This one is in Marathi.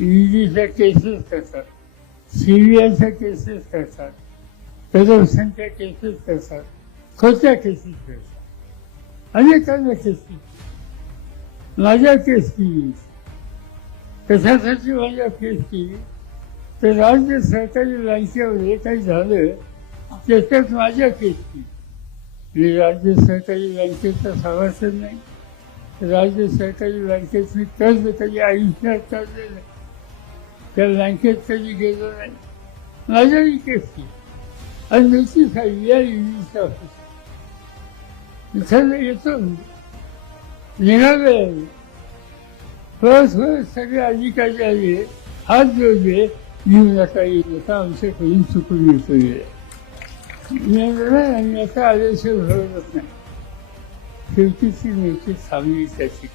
ईडीच्या केसेस करतात, सीबीआयच्या केसेस करतात, प्रदर्शनच्या केसेस करतात, खोट्या केसेस करतात, अनेकांना केसेस. माझ्या केस केली, कशासाठी माझ्या केस केली तर राज्य सरकारी बँकेमध्ये काही झालं त्याच्यात माझ्या केस केली. मी राज्य सहकारी बँकेचा सभासद नाही, राज्य सहकारी बँकेची कर्ज कधी आयुष्यात काढले नाही, त्या बँकेत कधी गेलो नाही, माझ्याही केस केली. आणि नोटीस आली या ईडीच्या ऑफिस इथं येतो निघाले. परत सगळे अधिकारी आले, हात जोडले, येऊ नका येऊ नका, आमच्याकडून चुकून येतो आणि आता आल्याशिवाय भरवत नाही. शेवटीची नोटीस थांबली त्याची.